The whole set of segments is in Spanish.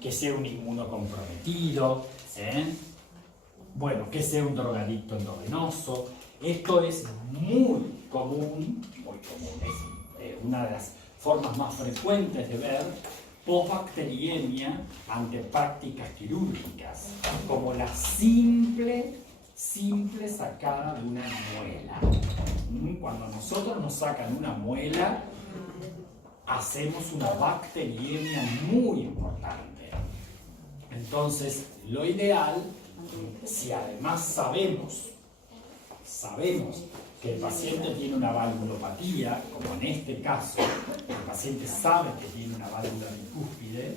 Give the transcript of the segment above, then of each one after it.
que sea un inmunocomprometido, bueno, que sea un drogadicto endovenoso. Esto es muy común, es una de las formas más frecuentes de ver posbacteriemia ante prácticas quirúrgicas, como la simple sacada de una muela. Cuando nosotros nos sacan una muela, hacemos una bacteriemia muy importante. Entonces, lo ideal, si además sabemos que el paciente tiene una valvulopatía, como en este caso, el paciente sabe que tiene una válvula bicúspide,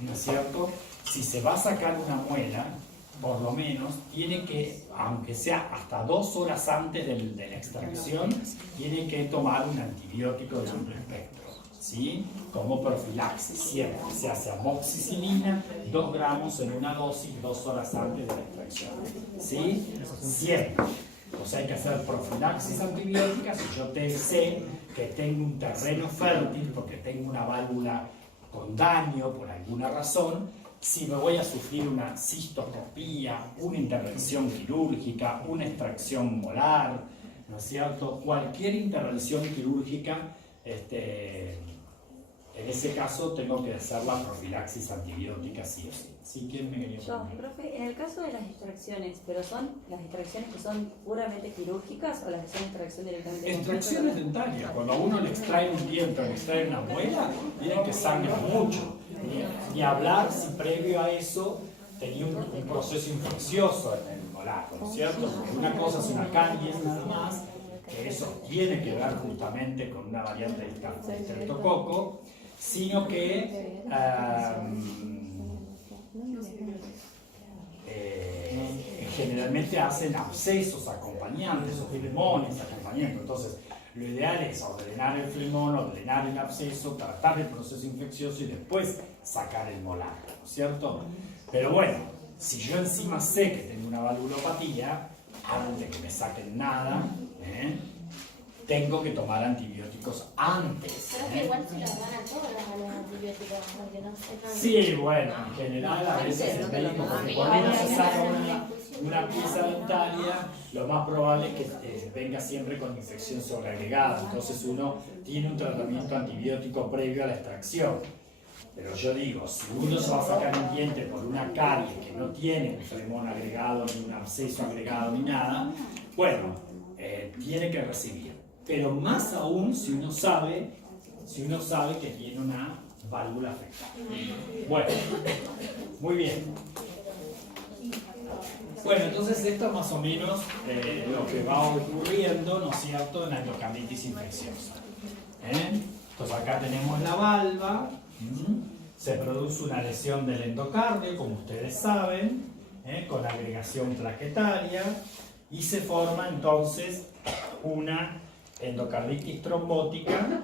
¿no es cierto? Si se va a sacar una muela, por lo menos tiene que, aunque sea hasta 2 horas antes de la extracción, tiene que tomar un antibiótico de amplio espectro, ¿sí? Como profilaxis, siempre se hace amoxicilina, 2 gramos en una dosis 2 horas antes de la extracción, ¿sí? Siempre. O sea, hay que hacer profilaxis antibiótica si yo sé que tengo un terreno fértil porque tengo una válvula con daño por alguna razón. Si me voy a sufrir una cistoscopía, una intervención quirúrgica, una extracción molar, ¿no es cierto? Cualquier intervención quirúrgica, en ese caso tengo que hacer la profilaxis antibiótica sí o sí. ¿Sí? ¿Quién me quería preguntar? Profe, en el caso de las extracciones, ¿pero son las extracciones que son puramente quirúrgicas o las que son extracción directamente? Extracciones dentarias. Cuando a uno le extrae un diente o le extrae una muela, miren que sangra mucho. Ni hablar si previo a eso tenía un proceso infeccioso en el molar, ¿no es cierto? Porque una cosa es una caries nada más, que eso tiene que ver justamente con una variante del estreptococo, sino que generalmente hacen abscesos acompañantes o flemones acompañando. Entonces, lo ideal es ordenar el flemón, ordenar el absceso, tratar el proceso infeccioso y después sacar el molar, ¿no es cierto? Pero bueno, si yo encima sé que tengo una valvulopatía, antes de que me saquen nada, tengo que tomar antibióticos antes. Pero que igual se los dan a todos los antibióticos, porque no sé. Sí, bueno, en general a veces el médico, porque cuando uno se saca una pieza dentaria, lo más probable es que venga siempre con infección sobreagregada. Entonces uno tiene un tratamiento antibiótico previo a la extracción. Pero yo digo, si uno se va a sacar un diente por una carie que no tiene un flemón agregado, ni un absceso agregado, ni nada, bueno, tiene que recibir. Pero más aún si uno sabe que tiene una válvula afectada. Bueno, muy bien. Bueno, entonces esto es más o menos lo que va ocurriendo, ¿no es cierto?, en la endocarditis infecciosa. Entonces acá tenemos la valva, se produce una lesión del endocardio, como ustedes saben, con agregación plaquetaria, y se forma entonces una endocarditis trombótica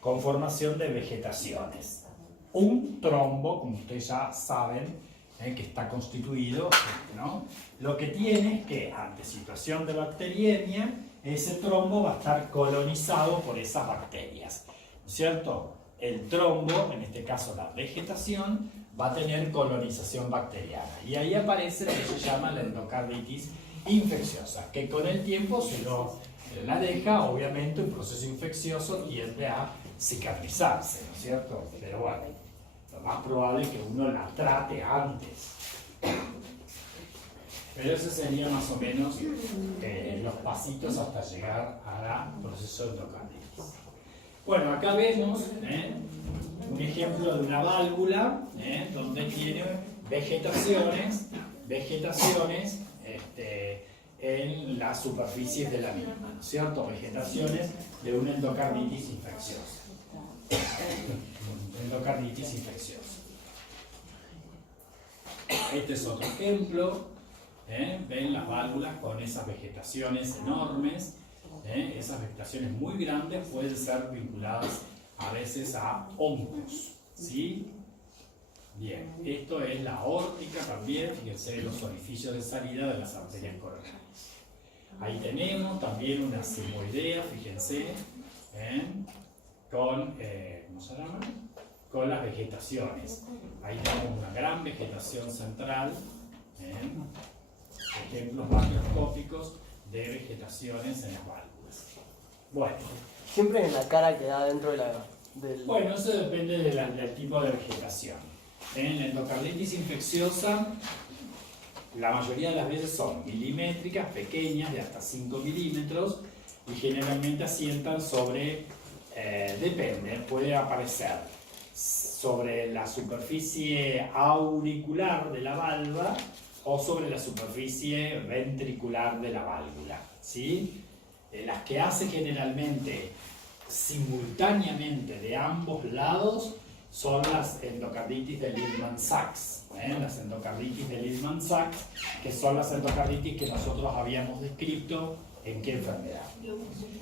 con formación de vegetaciones. Un trombo, como ustedes ya saben, que está constituido, ¿no? Lo que tiene es que ante situación de bacteriemia, ese trombo va a estar colonizado por esas bacterias, ¿no es cierto? El trombo, en este caso la vegetación, va a tener colonización bacteriana y ahí aparece lo que se llama la endocarditis infecciosa, que con el tiempo se la deja, obviamente un proceso infeccioso tiende a cicatrizarse, ¿no es cierto? Pero bueno, lo más probable es que uno la trate antes. Pero ese sería más o menos los pasitos hasta llegar al proceso de endocarditis. Bueno, acá vemos un ejemplo de una válvula donde tiene vegetaciones en las superficies de la misma, ¿no es cierto? Vegetaciones de una endocarditis infecciosa. Endocarditis infecciosa. Este es otro ejemplo. Ven las válvulas con esas vegetaciones enormes. Esas vegetaciones muy grandes pueden ser vinculadas a veces a hongos, ¿sí? Bien, esto es la aórtica también, fíjense los orificios de salida de las arterias coronarias. Ahí tenemos también una sigmoidea, fíjense, con, ¿cómo se llama? con las vegetaciones. Ahí tenemos una gran vegetación central, ejemplos macroscópicos de vegetaciones en las válvulas. Bueno. Siempre en la cara que da dentro de del... Bueno, eso depende del tipo de vegetación. En la endocarditis infecciosa, la mayoría de las veces son milimétricas, pequeñas, de hasta 5 milímetros, y generalmente asientan sobre, depende, puede aparecer sobre la superficie auricular de la valva o sobre la superficie ventricular de la válvula, ¿sí? Las que hace generalmente simultáneamente de ambos lados son las endocarditis de Lehmann-Sachs, las endocarditis de Lehmann-Sachs, que son las endocarditis que nosotros habíamos descrito en qué enfermedad,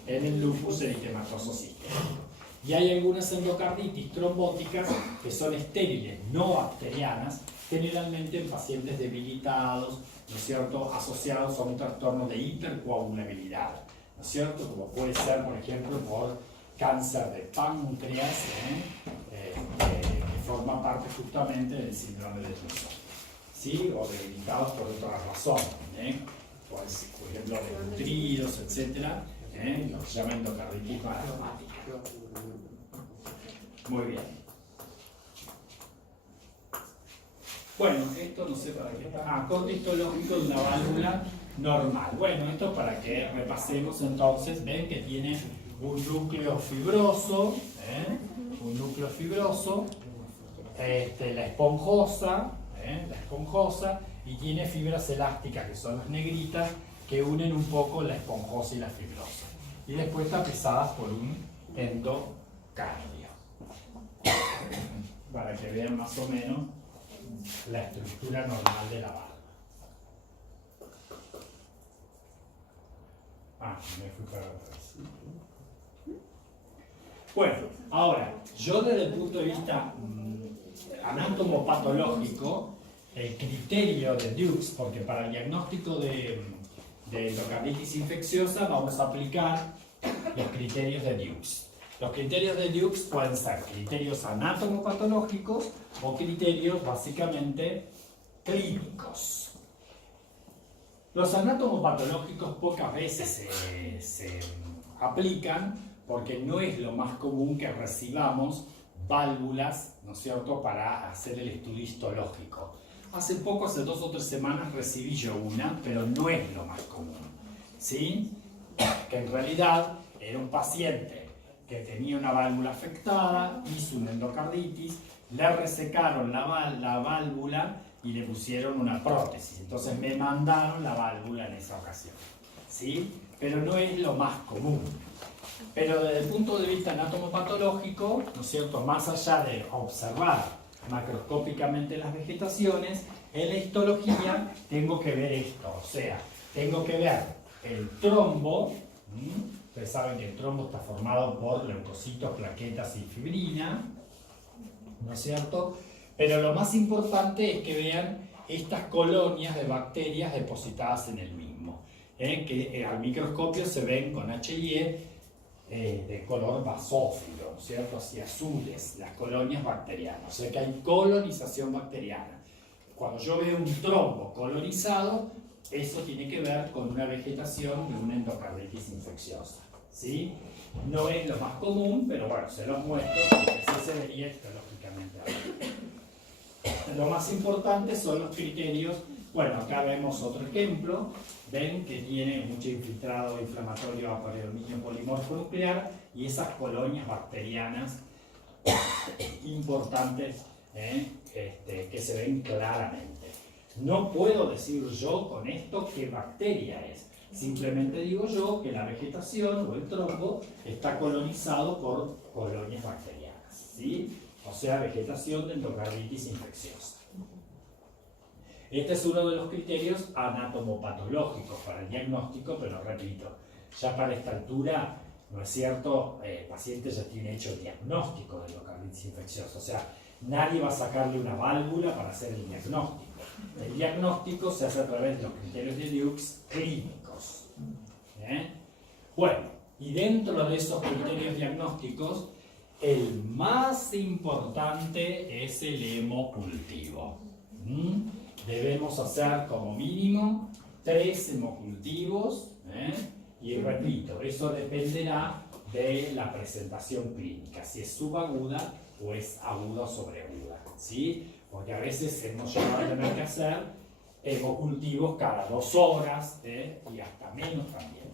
en el lupus eritematoso sistémico. Y hay algunas endocarditis trombóticas que son estériles, no bacterianas, generalmente en pacientes debilitados, ¿no es cierto?, asociados a un trastorno de hipercoagulabilidad, ¿no es cierto?, como puede ser, por ejemplo, por cáncer de páncreas, que forma parte justamente del síndrome de Wilson, ¿sí?, o debilitados por otras razones, pues, por ejemplo, desnutridos, etc., lo que se llama endocarditis parasomática. Muy bien. Bueno, esto no sé para qué. Corte histológico de una válvula normal. Bueno, esto para que repasemos entonces. Ven que tiene un núcleo fibroso, la esponjosa, y tiene fibras elásticas, que son las negritas, que unen un poco la esponjosa y la fibrosa. Y después está pesadas por un endocardio. Para que vean más o menos la estructura normal de la válvula. Me fui para atrás. Bueno, ahora, yo desde el punto de vista anatomopatológico, el criterio de Dukes, porque para el diagnóstico de endocarditis infecciosa vamos a aplicar los criterios de Dukes. Los criterios de Dukes pueden ser criterios anatomopatológicos o criterios básicamente clínicos. Los anatomopatológicos pocas veces se aplican porque no es lo más común que recibamos válvulas, ¿no es cierto?, para hacer el estudio histológico. Hace 2 o 3 semanas recibí yo una, pero no es lo más común, ¿sí? Que en realidad era un paciente que tenía una válvula afectada, hizo una endocarditis, le resecaron la válvula y le pusieron una prótesis. Entonces me mandaron la válvula en esa ocasión, ¿sí? Pero no es lo más común. Pero desde el punto de vista anatomopatológico, ¿no es cierto?, más allá de observar macroscópicamente las vegetaciones, en la histología tengo que ver esto, o sea, tengo que ver el trombo. Ustedes saben que el trombo está formado por leucocitos, plaquetas y fibrina, ¿no es cierto? Pero lo más importante es que vean estas colonias de bacterias depositadas en el mismo, que al microscopio se ven con HIE de color basófilo, ¿no es cierto?, así azules, las colonias bacterianas, o sea que hay colonización bacteriana. Cuando yo veo un trombo colonizado, eso tiene que ver con una vegetación de una endocarditis infecciosa, ¿sí? No es lo más común, pero bueno, se los muestro porque así se vería histológicamente. Lo más importante son los criterios. Bueno, acá vemos otro ejemplo. Ven que tiene mucho infiltrado inflamatorio a predominio polimorfo nuclear y esas colonias bacterianas importantes que se ven claramente. No puedo decir yo con esto qué bacteria es. Simplemente digo yo que la vegetación o el trombo está colonizado por colonias bacterianas, ¿sí? O sea, vegetación de endocarditis infecciosa. Este es uno de los criterios anatomopatológicos para el diagnóstico, pero repito, ya para esta altura, ¿no es cierto?, el paciente ya tiene hecho el diagnóstico de endocarditis infecciosa. O sea, nadie va a sacarle una válvula para hacer el diagnóstico. El diagnóstico se hace a través de los criterios de Dukes clínicos. Bueno, y dentro de esos criterios diagnósticos el más importante es el hemocultivo. Debemos hacer como mínimo 3 hemocultivos, y repito, eso dependerá de la presentación clínica, si es subaguda o es aguda o sobreaguda, ¿sí? Porque a veces hemos llegado a tener que hacer hemocultivos cada 2 horas, y hasta menos también.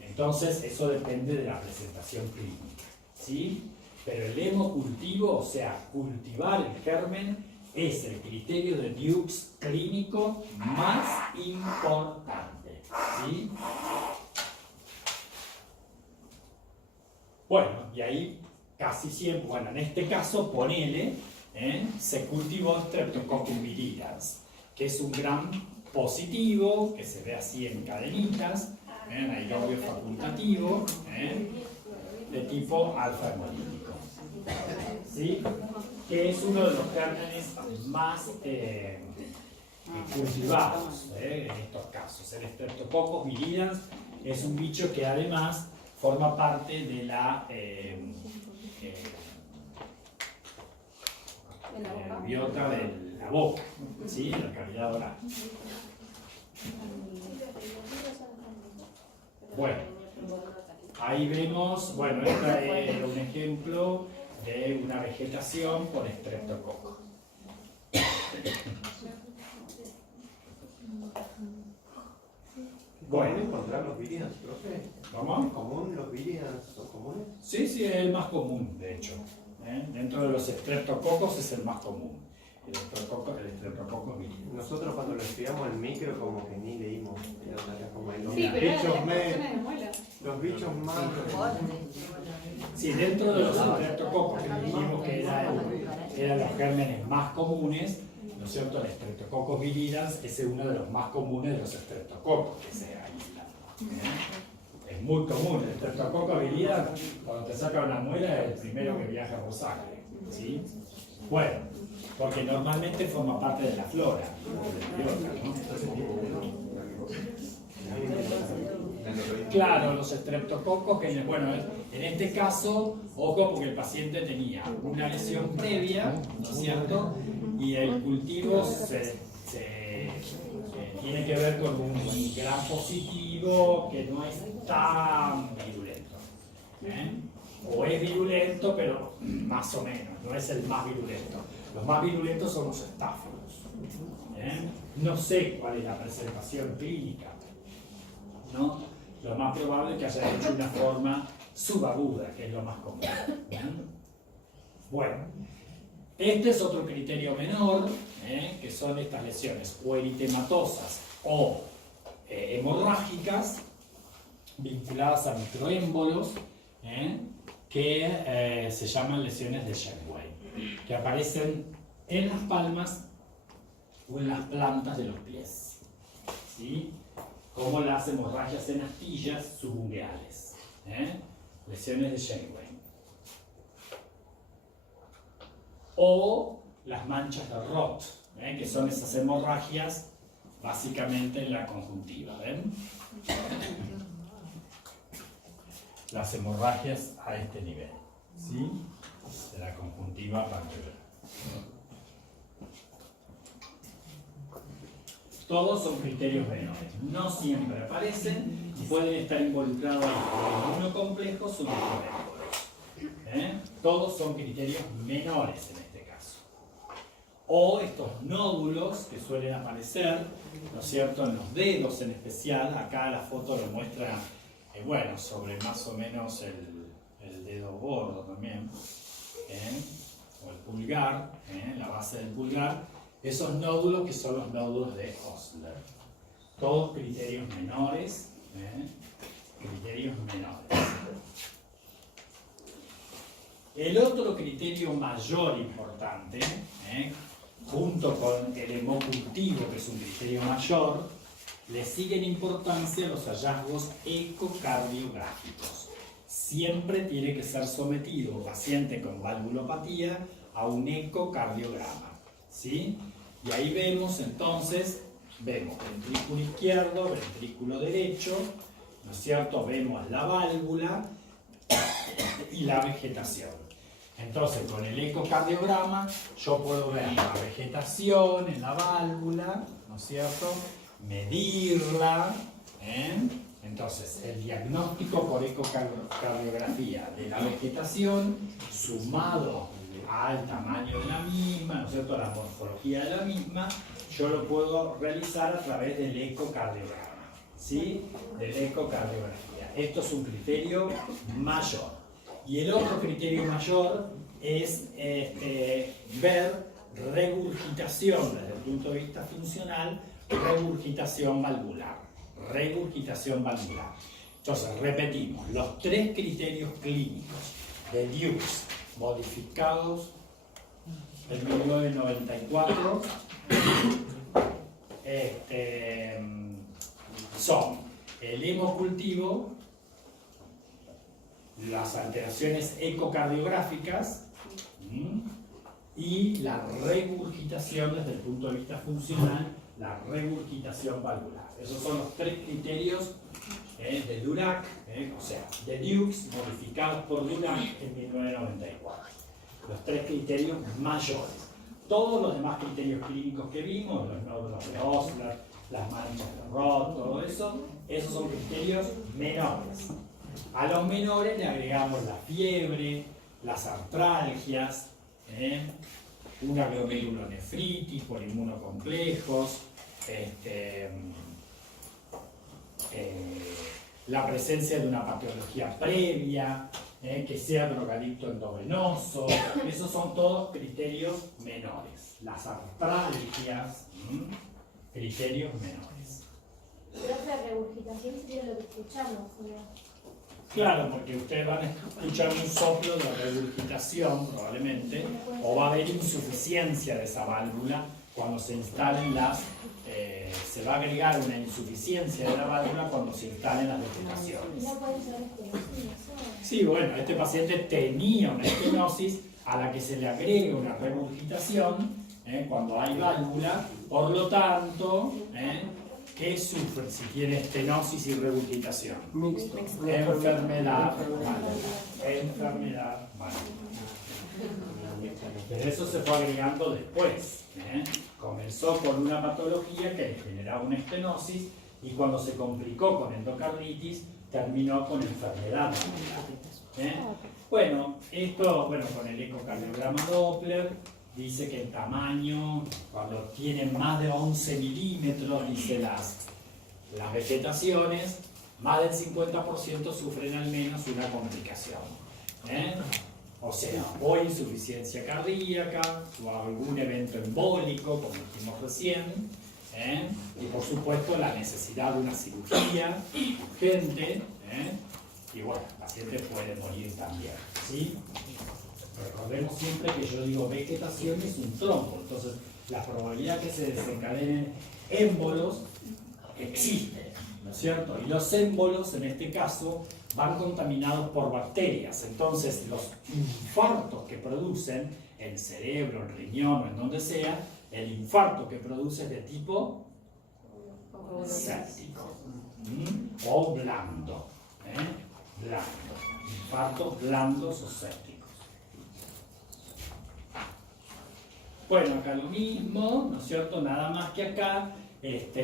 Entonces, eso depende de la presentación clínica, ¿sí? Pero el hemocultivo, o sea, cultivar el germen, es el criterio de Dukes clínico más importante, ¿sí? Bueno, y ahí casi siempre, bueno, en este caso, ponele, se cultivó Streptococcus viridans, que es un gram positivo, que se ve así en cadenitas, aerobio facultativo, de tipo alfa hemolítico, ¿sí? Que es uno de los gérmenes más cultivados en estos casos. El Streptococcus viridans es un bicho que además forma parte de la biota de la boca, ¿sí? La cavidad oral. Bueno, ahí vemos, bueno, este es un ejemplo de una vegetación por Streptococcus. Bueno, encontrar los viridans, profe. ¿Cómo? ¿Es común los viridans? ¿Son comunes? Sí, sí, es el más común, de hecho. Dentro de los Streptococcus es el más común. El Streptococcus viridans. Nosotros cuando lo estudiamos en micro como que ni leímos. Como los Sí, pero era de bichos las infecciones de muela. los bichos más... Sí, dentro de los Streptococcus que dijimos que eran los gérmenes más comunes, ¿no es cierto? El Streptococcus viridans es uno de los más comunes de los Streptococcus que se aíslan. Es muy común, el Streptococcus viridans, cuando te saca una muela, es el primero que viaja por sangre, ¿sí? Bueno, porque normalmente forma parte de la flora, de la biota, ¿no? Claro, los estreptococos, que bueno, en este caso, ojo, porque el paciente tenía una lesión previa, ¿no es cierto? Y el cultivo tiene que ver con un gram positivo que no es tan virulento. O es virulento, pero más o menos, no es el más virulento. Los más virulentos son los estáfilos. No sé cuál es la presentación clínica, ¿no? Lo más probable es que haya hecho una forma subaguda, que es lo más común. Bueno, este es otro criterio menor, que son estas lesiones o eritematosas o hemorrágicas vinculadas a microémbolos, que se llaman lesiones de Shenway, que aparecen en las palmas o en las plantas de los pies, ¿sí? Como las hemorragias en astillas subungueales, lesiones de Shenway. O las manchas de Roth, que son esas hemorragias básicamente en la conjuntiva, ¿ven? Las hemorragias a este nivel, ¿sí? De la conjuntiva pantular. Todos son criterios menores, no siempre aparecen y pueden estar involucrados en uno complejo o microémbolos. Todos son criterios menores en este caso. O estos nódulos que suelen aparecer, ¿no es cierto?, en los dedos en especial. Acá la foto lo muestra, bueno, sobre más o menos el dedo gordo también, o el pulgar, la base del pulgar. Esos nódulos que son los nódulos de Osler. Todos criterios menores, criterios menores. El otro criterio mayor importante, junto con el hemocultivo, que es un criterio mayor, le siguen importancia los hallazgos ecocardiográficos. Siempre tiene que ser sometido un paciente con valvulopatía a un ecocardiograma, ¿sí? Y ahí vemos entonces, ventrículo izquierdo, ventrículo derecho, ¿no es cierto? Vemos la válvula y la vegetación. Entonces, con el ecocardiograma yo puedo ver la vegetación en la válvula, ¿no es cierto? Medirla, ¿eh? Entonces, el diagnóstico por ecocardiografía de la vegetación sumado al tamaño de la misma, ¿no es cierto?, la morfología de la misma, yo lo puedo realizar a través del ecocardiograma, ¿sí? De la ecocardiografía. Esto es un criterio mayor. Y el otro criterio mayor es ver regurgitación desde el punto de vista funcional, regurgitación valvular. Regurgitación valvular. Entonces, repetimos, los 3 criterios clínicos de Dukes modificados en 1994 son el hemocultivo, las alteraciones ecocardiográficas y la regurgitación desde el punto de vista funcional, la regurgitación valvular. Esos son los 3 criterios de Durac, o sea, de Dukes modificados por Durac en 1994. Los 3 criterios mayores. Todos los demás criterios clínicos que vimos, los nódulos de Osler, las manchas de Roth, todo eso, esos son criterios menores. A los menores le agregamos la fiebre, las artralgias, una glomerulonefritis por inmunocomplejos, la presencia de una patología previa, que sea drogadicto endovenoso. Esos son todos criterios menores. Las artralgias, criterios menores. Pero la regurgitación sería lo que escuchamos, ¿no? Claro, porque ustedes van a escuchar un soplo de regurgitación probablemente, o va a haber insuficiencia de esa válvula cuando se instalen se va a agregar una insuficiencia de la válvula cuando se instalen las vegetaciones. No puede ser estenosis. Sí, bueno, este paciente tenía una estenosis a la que se le agrega una regurgitación cuando hay válvula, por lo tanto, ¿qué sufre si tiene estenosis y regurgitación? Mixto. Enfermedad valvular. Enfermedad valvular. Pero eso se fue agregando después. Comenzó con una patología que le generaba una estenosis y cuando se complicó con endocarditis terminó con enfermedad valvular. Bueno, esto con el ecocardiograma Doppler dice que el tamaño, cuando tienen más de 11 milímetros, dice las vegetaciones, más del 50% sufren al menos una complicación. O sea, o insuficiencia cardíaca, o algún evento embólico, como dijimos recién, y por supuesto la necesidad de una cirugía urgente, y bueno, el paciente puede morir también, ¿sí? Recordemos siempre que yo digo vegetación es un trombo, entonces la probabilidad que se desencadenen émbolos existe, ¿no es cierto? Y los émbolos en este caso van contaminados por bacterias, entonces los infartos que producen en el cerebro, en el riñón o en donde sea, el infarto que produce es de tipo séptico o blando, blando, infartos blandos o sépticos. Bueno, acá lo mismo, ¿no es cierto? Nada más que acá,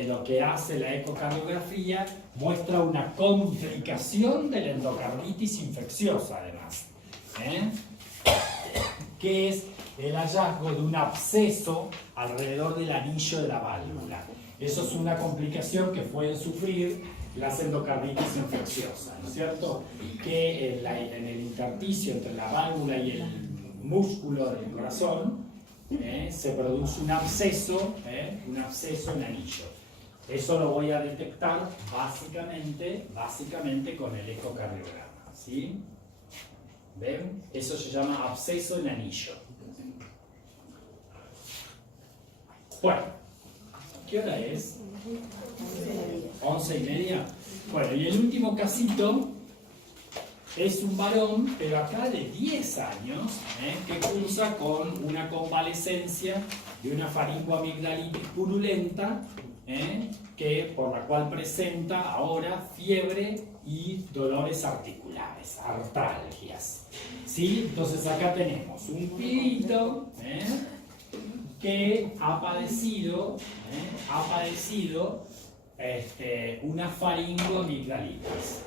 lo que hace la ecocardiografía muestra una complicación de la endocarditis infecciosa, además, que es el hallazgo de un absceso alrededor del anillo de la válvula. Eso es una complicación que pueden sufrir las endocarditis infecciosas, ¿no es cierto? Que en el intersticio entre la válvula y el músculo del corazón, se produce un absceso en anillo. Eso lo voy a detectar básicamente con el ecocardiograma, ¿sí? ¿Ven? Eso se llama absceso en anillo. Bueno, ¿qué hora es? 11:30. Bueno, y el último casito es un varón, pero acá de 10 años, que cursa con una convalescencia de una faringoamigdalitis purulenta, por la cual presenta ahora fiebre y dolores articulares, artralgias. ¿Sí? Entonces acá tenemos un pibito que ha padecido una faringoamigdalitis.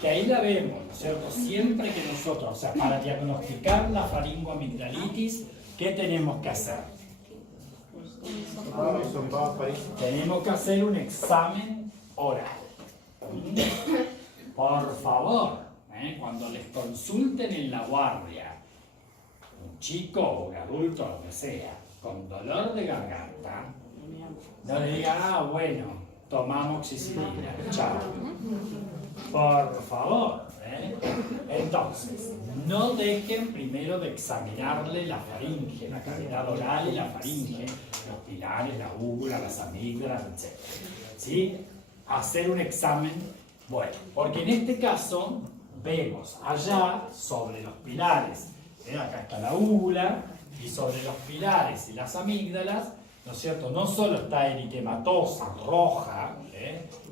Que ahí la vemos, ¿no es cierto? Siempre que nosotros, o sea, para diagnosticar la faringoamigdalitis, ¿qué tenemos que hacer? Tenemos que hacer un examen oral. Por favor, cuando les consulten en la guardia, un chico o un adulto, lo que sea, con dolor de garganta, no le digan, ah, bueno, toma amoxicilina, chao. Por favor, Entonces, no dejen primero de examinarle la faringe, la cavidad oral y la faringe, los pilares, la úvula, las amígdalas, etc. ¿Sí? Hacer un examen, bueno, porque en este caso vemos allá sobre los pilares, acá está la úvula, y sobre los pilares y las amígdalas, ¿no es cierto? No solo está eritematosa, roja,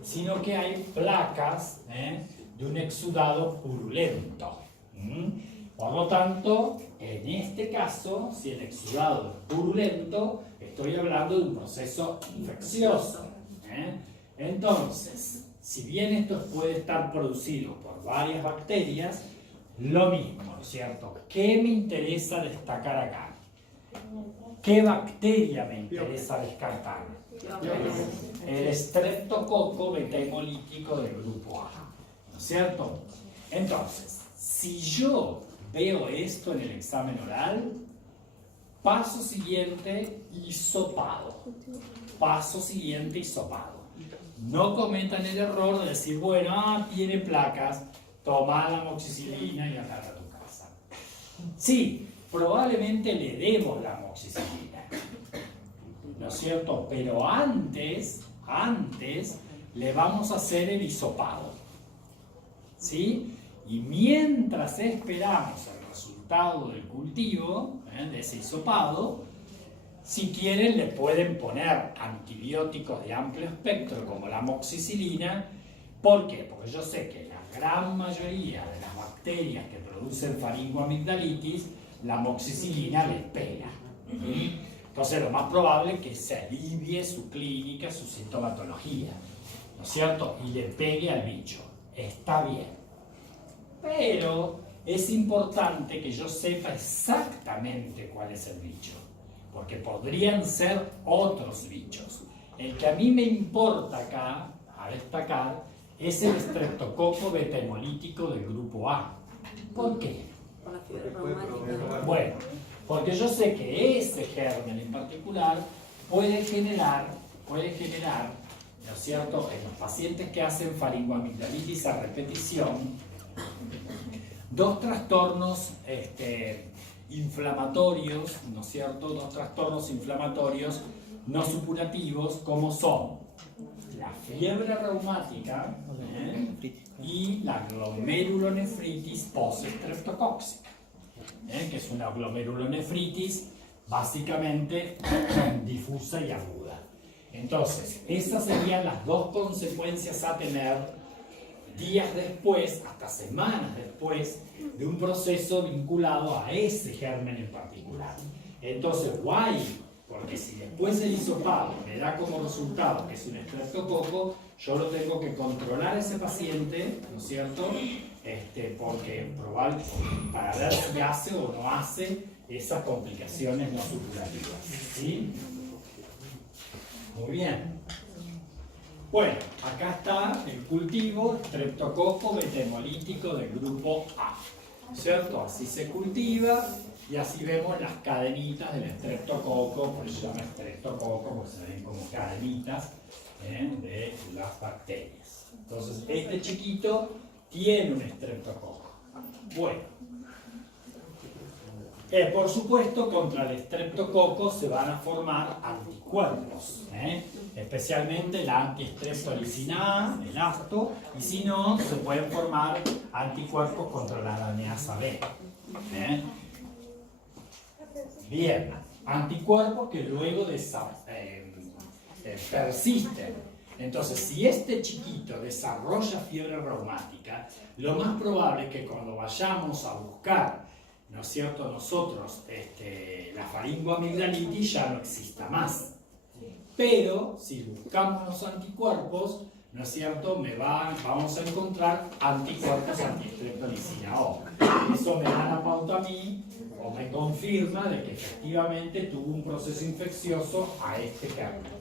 sino que hay placas de un exudado purulento. Por lo tanto, en este caso, si el exudado es purulento, estoy hablando de un proceso infeccioso. Entonces, si bien esto puede estar producido por varias bacterias, lo mismo, ¿no es cierto? ¿Qué me interesa destacar acá? ¿Qué bacteria me interesa descartar? El Streptococcus beta-hemolítico del grupo A, ¿no es cierto? Entonces, si yo veo esto en el examen oral, paso siguiente, hisopado. Paso siguiente, hisopado. No cometan el error de decir, bueno, tiene placas, toma la amoxicilina y agarra a tu casa. Sí, probablemente le demos la amoxicilina, ¿no es cierto? Pero antes le vamos a hacer el hisopado, ¿sí? Y mientras esperamos el resultado del cultivo, de ese hisopado, si quieren le pueden poner antibióticos de amplio espectro como la amoxicilina. ¿Por qué? Porque yo sé que la gran mayoría de las bacterias que producen faringoamigdalitis, la amoxicilina les pega. Entonces lo más probable es que se alivie su clínica, su sintomatología, ¿no es cierto? Y le pegue al bicho. Está bien. Pero es importante que yo sepa exactamente cuál es el bicho, porque podrían ser otros bichos. El que a mí me importa acá, a destacar, es el Streptococcus beta-hemolítico del grupo A. ¿Por qué? Por la fiebre reumática. Bueno, porque yo sé que ese germen en particular puede generar, ¿no es cierto?, en los pacientes que hacen faringoamigdalitis a repetición, dos trastornos inflamatorios, ¿no es cierto?, dos trastornos inflamatorios no supurativos, como son la fiebre reumática y la glomerulonefritis post-streptocóxica, que es una glomerulonefritis básicamente difusa y aguda. Entonces, esas serían las dos consecuencias a tener días después, hasta semanas después, de un proceso vinculado a ese germen en particular. Entonces, guay, porque si después el hisopado me da como resultado que es un estreptococo, yo lo tengo que controlar a ese paciente, ¿no es cierto? Porque para ver si hace o no hace esas complicaciones no supurativas. ¿Sí? Muy bien. Bueno, acá está el cultivo Streptococcus beta-hemolítico del grupo A, ¿cierto? Así se cultiva y así vemos las cadenitas del estreptococo, por eso se llama estreptococo, porque se ven como cadenitas de las bacterias. Entonces, este chiquito tiene un estreptococo. Bueno, por supuesto, contra el estreptococo se van a formar anticuerpos, especialmente la antiestreptolicina A, el ASTO, y si no, se pueden formar anticuerpos contra la aranesa B. Bien, anticuerpos que luego persisten Entonces, si este chiquito desarrolla fiebre reumática, lo más probable es que cuando vayamos a buscar, ¿no es cierto?, nosotros la faringoamigdalitis ya no exista más. Pero si buscamos los anticuerpos, ¿no es cierto?, vamos a encontrar anticuerpos antistreptolicina O. Eso me da la pauta a mí, o me confirma de que efectivamente tuvo un proceso infeccioso a este kernel.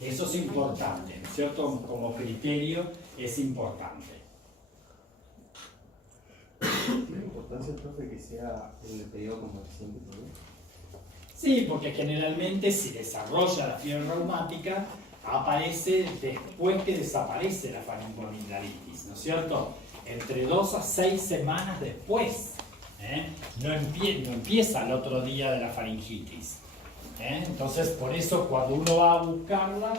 Eso es importante, ¿no es cierto?, como criterio es importante. ¿La importancia entonces que sea en el periodo convaleciente también? Sí, porque generalmente si desarrolla la fiebre reumática, aparece después que desaparece la faringoamigdalitis, ¿no es cierto? Entre 2 a 6 semanas después. No empieza el otro día de la faringitis. Entonces, por eso cuando uno va a buscarla,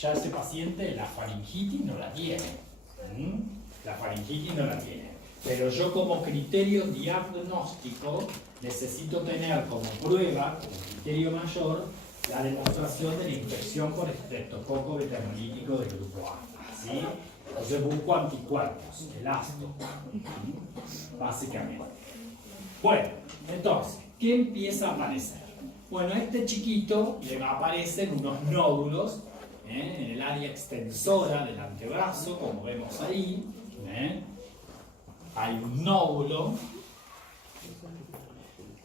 ya ese paciente la faringitis no la tiene. La faringitis no la tiene. Pero yo como criterio diagnóstico necesito tener como prueba, como criterio mayor, la demostración de la infección por estreptococo beta-hemolítico del grupo A. ¿Sí? Entonces busco anticuerpos, el ácido, básicamente. Bueno, entonces, ¿qué empieza a aparecer? Bueno, a este chiquito le aparecen unos nódulos en el área extensora del antebrazo, como vemos ahí. Hay un nódulo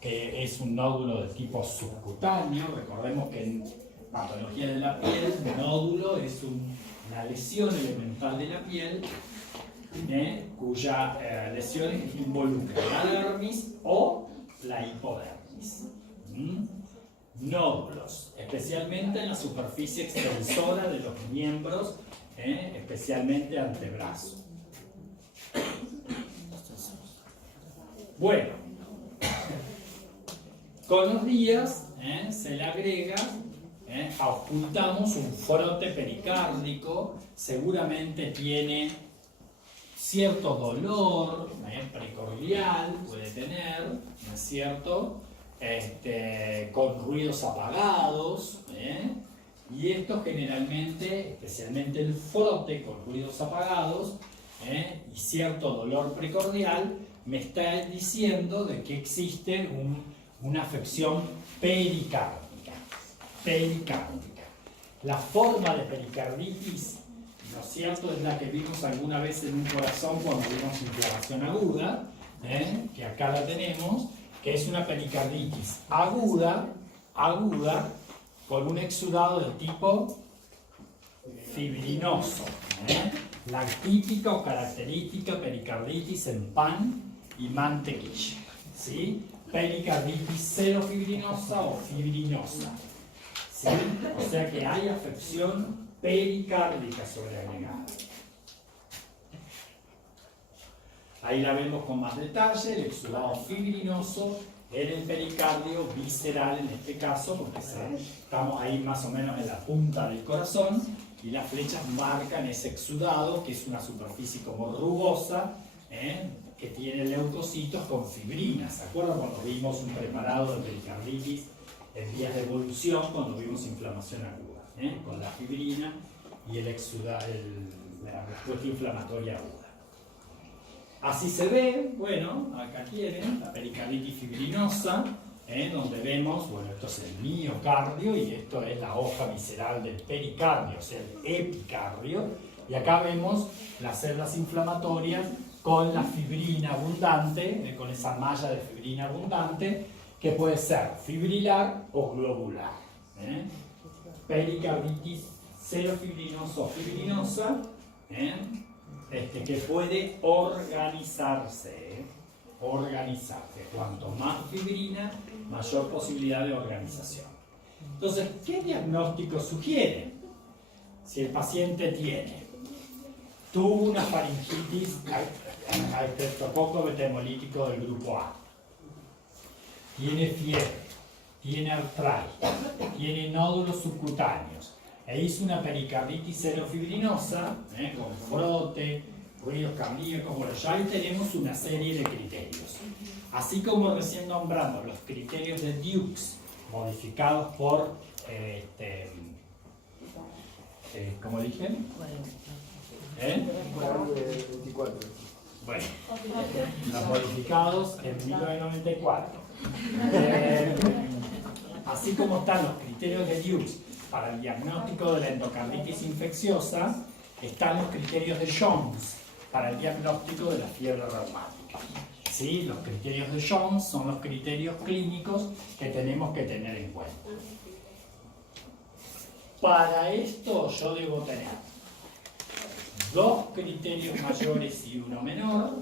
que es un nódulo de tipo subcutáneo. Recordemos que en patología de la piel, un nódulo es una lesión elemental de la piel cuya lesión involucra la dermis o la hipodermis. Nódulos, especialmente en la superficie extensora de los miembros, especialmente antebrazo. Bueno, con los días se le agrega, auscultamos un frote pericárdico, seguramente tiene cierto dolor precordial, puede tener, ¿no es cierto?, con ruidos apagados, y esto generalmente, especialmente el frote con ruidos apagados y cierto dolor precordial, me está diciendo de que existe una afección pericárdica. La forma de pericarditis, ¿no es cierto?, es la que vimos alguna vez en un corazón cuando vimos inflamación aguda, que acá la tenemos, que es una pericarditis aguda, con un exudado de tipo fibrinoso. La típica o característica pericarditis en pan y mantequilla. ¿Sí? Pericarditis serofibrinosa o fibrinosa. ¿Sí? O sea que hay afección pericárdica sobreagregada. Ahí la vemos con más detalle, el exudado fibrinoso en el pericardio visceral en este caso, porque estamos ahí más o menos en la punta del corazón y las flechas marcan ese exudado, que es una superficie como rugosa, que tiene leucocitos con fibrina. ¿Se acuerdan cuando vimos un preparado de pericarditis en vías de evolución, cuando vimos inflamación aguda, con la fibrina y el exudado, la respuesta inflamatoria aguda? Así se ve, bueno, acá tienen la pericarditis fibrinosa, donde vemos, bueno, esto es el miocardio y esto es la hoja visceral del pericardio, o sea, el epicardio. Y acá vemos las células inflamatorias con la fibrina abundante, con esa malla de fibrina abundante, que puede ser fibrilar o globular. Pericarditis serofibrinosa o fibrinosa, que puede organizarse. Cuanto más fibrina, mayor posibilidad de organización. Entonces, ¿qué diagnóstico sugiere? Si el paciente tuvo una faringitis al estreptococo beta-hemolítico del grupo A, tiene fiebre, tiene artritis, tiene nódulos subcutáneos, e hizo una pericarditis serofibrinosa, con frote, ruidos cardíacos, bueno, ya ahí tenemos una serie de criterios. Así como recién nombramos los criterios de Dukes, modificados por ¿Cómo dije? ¿Eh? de 24. Bueno, los modificados en 1994. Así como están los criterios de Hughes para el diagnóstico de la endocarditis infecciosa, están los criterios de Jones para el diagnóstico de la fiebre reumática. ¿Sí? Los criterios de Jones son los criterios clínicos que tenemos que tener en cuenta. Para esto yo debo tener 2 criterios mayores y 1 menor.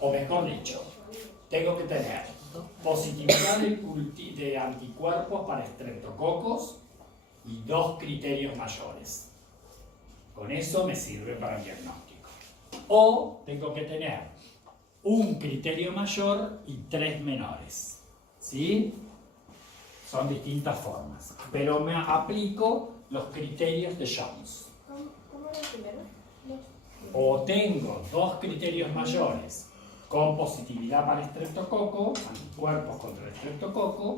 O mejor dicho, tengo que tener positividad de anticuerpos para estreptococos y 2 criterios mayores. Con eso me sirve para el diagnóstico. O tengo que tener un criterio mayor y 3 menores. ¿Sí? Son distintas formas. Pero me aplico los criterios de Jones. ¿Cómo era el primero? O tengo 2 criterios mayores con positividad para estreptococo, anticuerpos contra el estreptococo,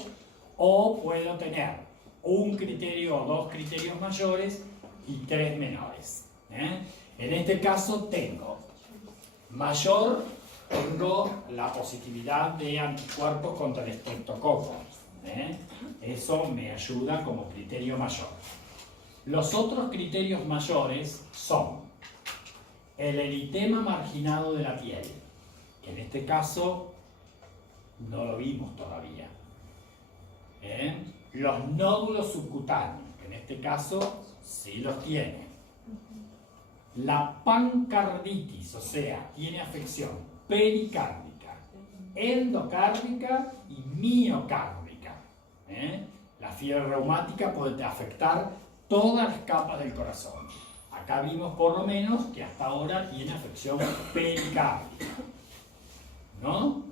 o puedo tener un criterio o 2 criterios mayores y 3 menores. En este caso tengo la positividad de anticuerpos contra el estreptococo. Eso me ayuda como criterio mayor. Los otros criterios mayores son el eritema marginado de la piel, que en este caso no lo vimos todavía. Los nódulos subcutáneos, que en este caso sí los tiene. La pancarditis, o sea, tiene afección pericárdica, endocárdica y miocárdica. La fiebre reumática puede afectar todas las capas del corazón. Acá vimos por lo menos que hasta ahora tiene afección pericárdica, ¿no?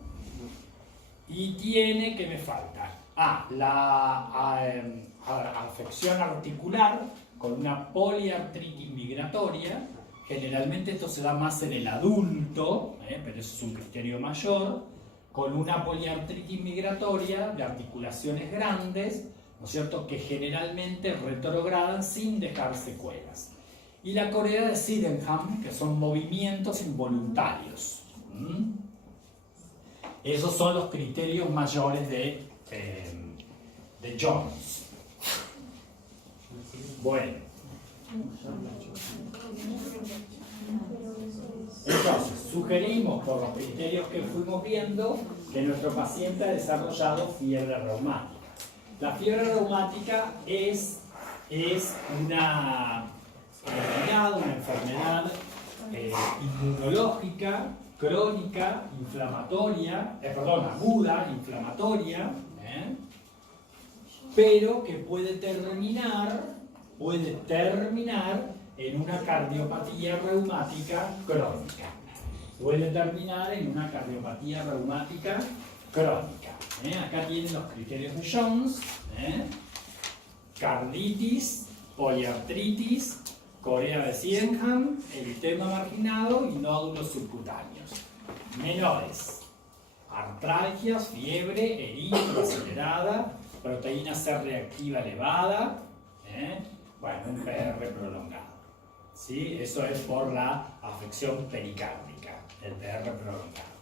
Y tiene, ¿qué me falta? La afección articular con una poliartritis migratoria. Generalmente esto se da más en el adulto, pero eso es un criterio mayor, con una poliartritis migratoria de articulaciones grandes, ¿no es cierto?, que generalmente retrogradan sin dejar secuelas. Y la corea de Sydenham, que son movimientos involuntarios. Esos son los criterios mayores de Jones. Bueno. Entonces, sugerimos por los criterios que fuimos viendo que nuestro paciente ha desarrollado fiebre reumática. La fiebre reumática es una enfermedad inmunológica, crónica, inflamatoria, aguda, inflamatoria, pero que puede terminar en una cardiopatía reumática crónica. Puede terminar en una cardiopatía reumática crónica. Acá tienen los criterios de Jones. Carditis, poliartritis, corea de Sydenham, eritema marginado y nódulos subcutáneos. Menores: artralgias, fiebre, eritro acelerada, proteína C reactiva elevada, bueno, un PR prolongado. ¿Sí? Eso es por la afección pericárdica, el PR prolongado.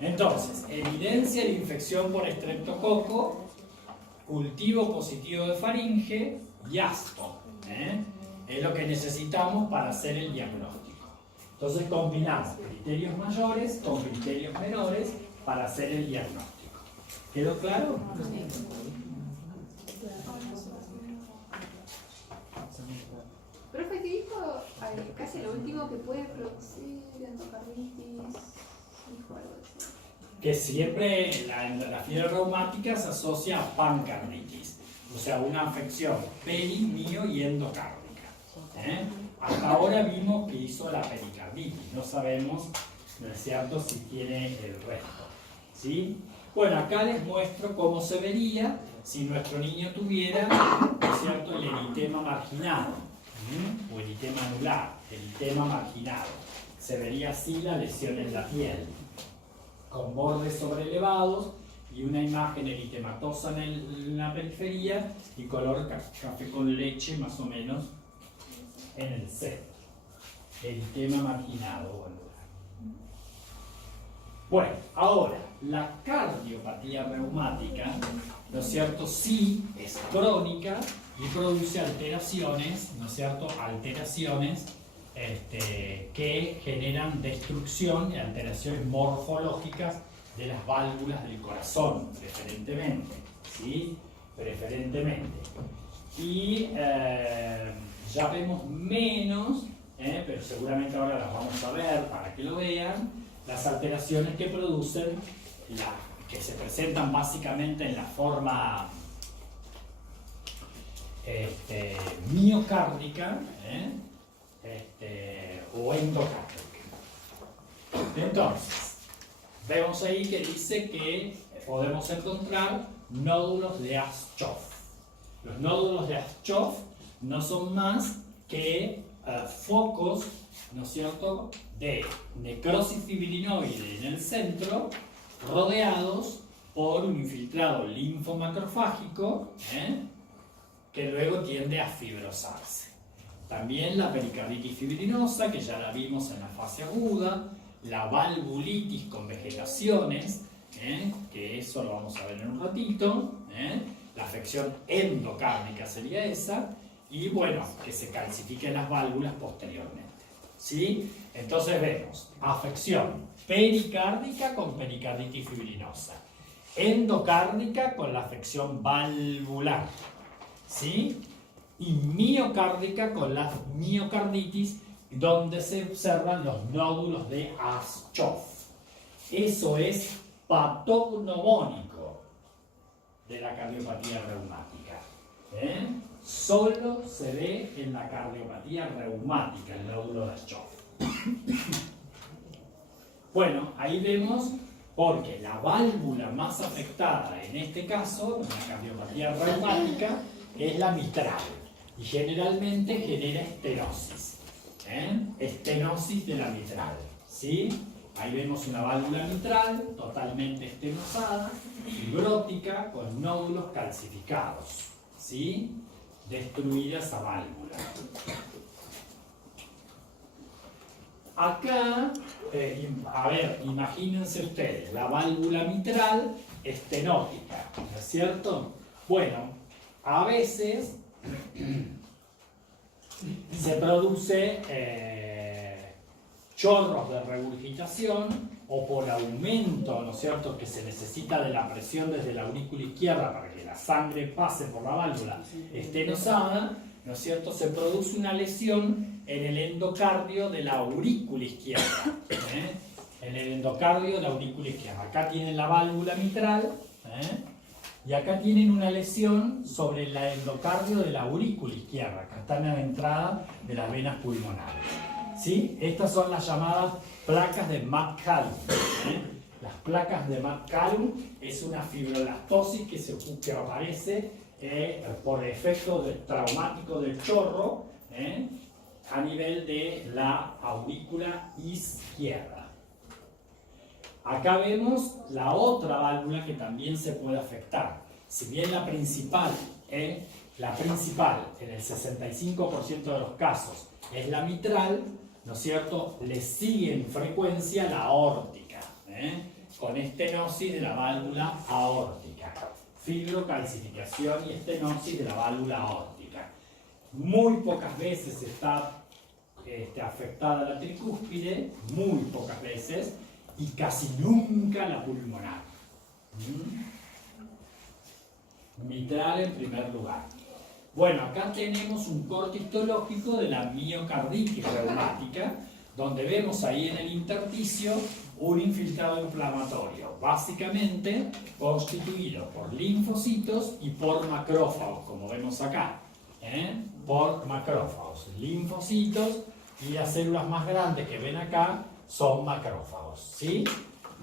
Entonces, evidencia de infección por estreptococo, cultivo positivo de faringe y asco. Es lo que necesitamos para hacer el diagnóstico. Entonces combinamos criterios mayores con criterios menores para hacer el diagnóstico. ¿Quedó claro? Profe, ¿qué dijo casi lo último que puede producir endocarditis? Dijo algo así. Que siempre la fiebre reumática se asocia a pancarditis, o sea, una afección peri, mio y endocárdica. Hasta ahora vimos que hizo la pericarditis, no sabemos, ¿no es cierto?, si tiene el resto. ¿Sí? Bueno, acá les muestro cómo se vería si nuestro niño tuviera, ¿no es cierto?, el eritema marginado, o eritema anular, eritema marginado. Se vería así la lesión en la piel, con bordes sobrelevados y una imagen eritematosa en la periferia y color café con leche más o menos en el centro. Eritema marginado o anular. Bueno, ahora, la cardiopatía reumática, ¿no es cierto? Sí es crónica y produce alteraciones, ¿no es cierto? Alteraciones que generan destrucción y alteraciones morfológicas de las válvulas del corazón, preferentemente, ¿sí? Preferentemente. Y ya vemos menos, pero seguramente ahora las vamos a ver para que lo vean, las alteraciones que producen, que se presentan básicamente en la forma miocárdica o endocárdica. Entonces, vemos ahí que dice que podemos encontrar nódulos de Aschoff. Los nódulos de Aschoff no son más que focos, ¿no es cierto?, de necrosis fibrinoide en el centro, rodeados por un infiltrado linfomacrofágico que luego tiende a fibrosarse. También la pericarditis fibrinosa, que ya la vimos en la fase aguda, la valvulitis con vegetaciones, que eso lo vamos a ver en un ratito, la afección endocárdica sería esa, y bueno, que se calcifiquen las válvulas posteriormente. ¿Sí? Entonces vemos afección pericárdica con pericarditis fibrinosa, endocárdica con la afección valvular, ¿sí? Y miocárdica con la miocarditis, donde se observan los nódulos de Aschoff. Eso es patognomónico de la cardiopatía reumática. Solo se ve en la cardiopatía reumática el nódulo de Aschoff. Bueno, ahí vemos porque la válvula más afectada en este caso, en la cardiopatía reumática, es la mitral y generalmente genera estenosis. Estenosis de la mitral, ¿sí? Ahí vemos una válvula mitral totalmente estenosada, fibrótica, con nódulos calcificados, ¿sí? Destruida esa válvula. Acá, a ver, imagínense ustedes, la válvula mitral estenótica, ¿no es cierto? Bueno, a veces se produce chorros de regurgitación o por aumento, ¿no es cierto?, que se necesita de la presión desde la aurícula izquierda para que la sangre pase por la válvula estenosada, ¿no es cierto?, se produce una lesión en el endocardio de la aurícula izquierda. En el endocardio de la aurícula izquierda. Acá tienen la válvula mitral, y acá tienen una lesión sobre el endocardio de la aurícula izquierda, que está en la entrada de las venas pulmonares. ¿Sí? Estas son las llamadas placas de McCallum. Las placas de McCallum es una fibrolastosis que aparece por efecto traumático del chorro a nivel de la aurícula izquierda. Acá vemos la otra válvula que también se puede afectar. Si bien la principal en el 65% de los casos es la mitral, ¿no es cierto?, le sigue en frecuencia la aórtica, con estenosis de la válvula aórtica, fibrocalcificación y estenosis de la válvula aórtica. Muy pocas veces está afectada la tricúspide, muy pocas veces, y casi nunca la pulmonar. Mitral en primer lugar. Bueno, acá tenemos un corte histológico de la miocarditis reumática, donde vemos ahí en el intersticio un infiltrado inflamatorio, básicamente constituido por linfocitos y por macrófagos, como vemos acá. Por macrófagos, linfocitos, y las células más grandes que ven acá son macrófagos, ¿sí?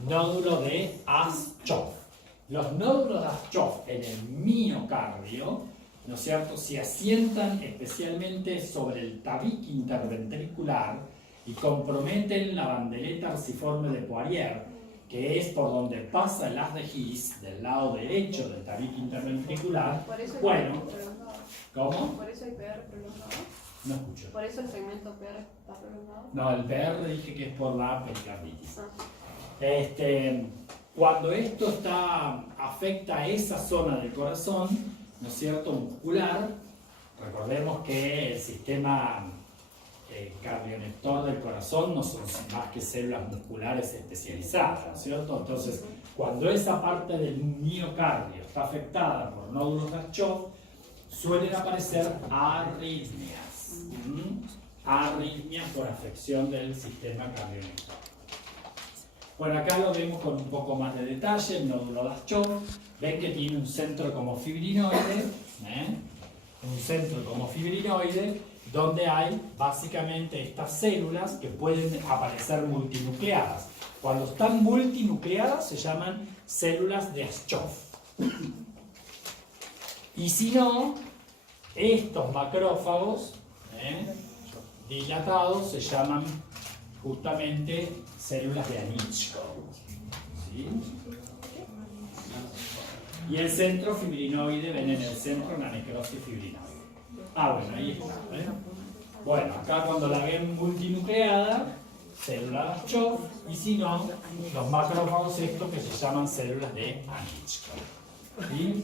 Nódulo de Aschoff. Los nódulos de Aschoff en el miocardio, ¿no es cierto?, se asientan especialmente sobre el tabique interventricular y comprometen la bandeleta arciforme de Poirier, que es por donde pasa el haz de His, del lado derecho del tabique interventricular, Por eso hay bueno, PR prolongado. ¿cómo? Por eso hay PR prolongado. No escucho. Por eso el segmento PR está prolongado. No, el PR dije que es por la pericarditis. Ah. Cuando esto afecta a esa zona del corazón, ¿no es cierto?, muscular, recordemos que el sistema cardionector del corazón no son más que células musculares especializadas, ¿no es cierto? Entonces, cuando esa parte del miocardio está afectada por nódulos de Aschoff, suelen aparecer arritmias. Arritmias por afección del sistema cardionector. Bueno, acá lo vemos con un poco más de detalle, el nódulo de Aschoff. Ven que tiene un centro como fibrinoide, un centro como fibrinoide, donde hay básicamente estas células que pueden aparecer multinucleadas. Cuando están multinucleadas se llaman células de Aschoff. Y si no, estos macrófagos dilatados se llaman justamente células de Anichkov. ¿Sí? Y el centro fibrinoide, ven en el centro una necrosis fibrinoide. Bueno, ahí está. Bueno, acá cuando la ven multinucleada, célula de Aschoff, y si no, los macrófagos estos que se llaman células de Anichkov. ¿Sí?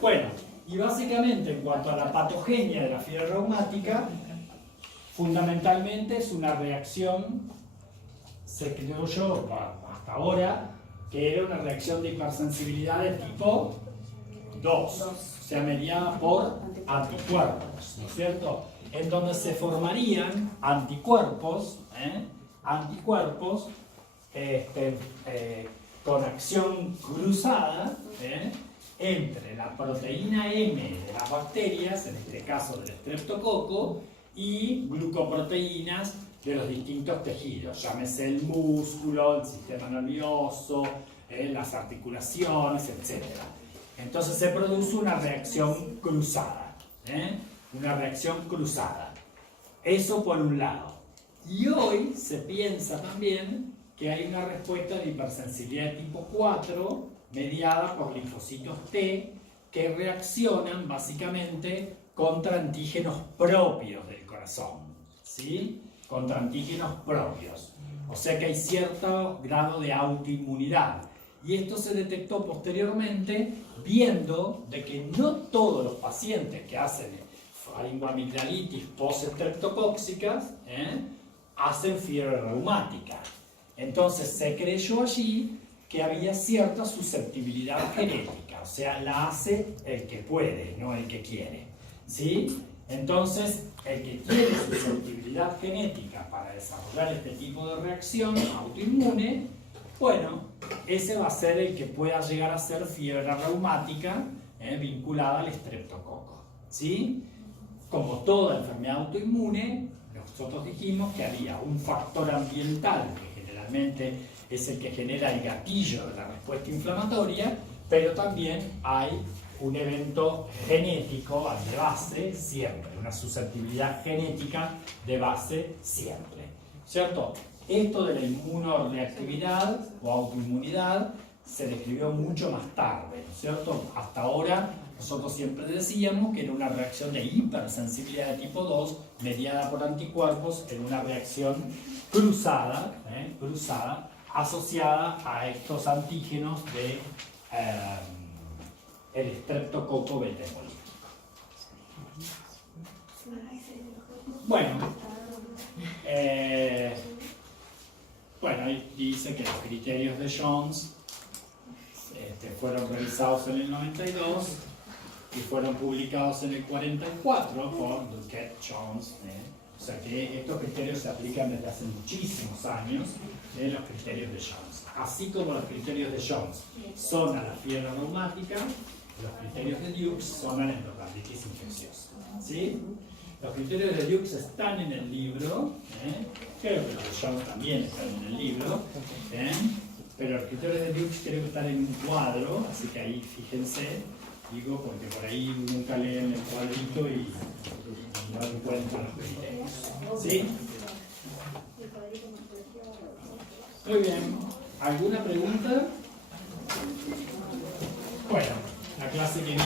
Bueno, y básicamente en cuanto a la patogenia de la fiebre reumática, fundamentalmente es una reacción, se creyó hasta ahora, que era una reacción de hipersensibilidad de tipo 2, o sea, mediada por anticuerpos, ¿no es cierto? En donde se formarían anticuerpos, con acción cruzada, entre la proteína M de las bacterias, en este caso del estreptococo, y glucoproteínas de los distintos tejidos, llámese el músculo, el sistema nervioso, las articulaciones, etc. Entonces se produce una reacción cruzada, una reacción cruzada. Eso por un lado. Y hoy se piensa también que hay una respuesta de hipersensibilidad de tipo 4 mediada por linfocitos T que reaccionan básicamente contra antígenos propios del corazón, ¿sí? Contra antígenos propios. O sea que hay cierto grado de autoinmunidad. Y esto se detectó posteriormente viendo de que no todos los pacientes que hacen faringoamigdalitis post-estreptocóxicas hacen fiebre reumática. Entonces se creyó allí que había cierta susceptibilidad genética, o sea, la hace el que puede, no el que quiere, ¿sí? Entonces, el que tiene susceptibilidad genética para desarrollar este tipo de reacción autoinmune, bueno, ese va a ser el que pueda llegar a ser fiebre reumática vinculada al estreptococo, ¿sí? Como toda enfermedad autoinmune, nosotros dijimos que había un factor ambiental que generalmente es el que genera el gatillo de la respuesta inflamatoria, pero también hay un evento genético de base siempre, una susceptibilidad genética de base siempre, ¿cierto? Esto de la inmunoreactividad o autoinmunidad se describió mucho más tarde, ¿no es cierto? Hasta ahora nosotros siempre decíamos que era una reacción de hipersensibilidad de tipo 2 mediada por anticuerpos en una reacción cruzada, asociada a estos antígenos de el estreptococo beta hemolítico. Bueno, ahí dice que los criterios de Jones fueron revisados en el 92 y fueron publicados en el 44 por Duquette Jones. O sea que estos criterios se aplican desde hace muchísimos años, los criterios de Jones. Así como los criterios de Jones son a la fiebre reumática, los criterios de Dukes son a la endocarditis infecciosa. ¿Sí? Los criterios de Dukes están en el libro, creo que los de Jones también están en el libro, pero los criterios de Dukes creo que están en un cuadro, así que ahí fíjense, digo, porque por ahí nunca leen el cuadrito y no encuentro los criterios. ¿Sí? Muy bien. ¿Alguna pregunta? Bueno, la clase que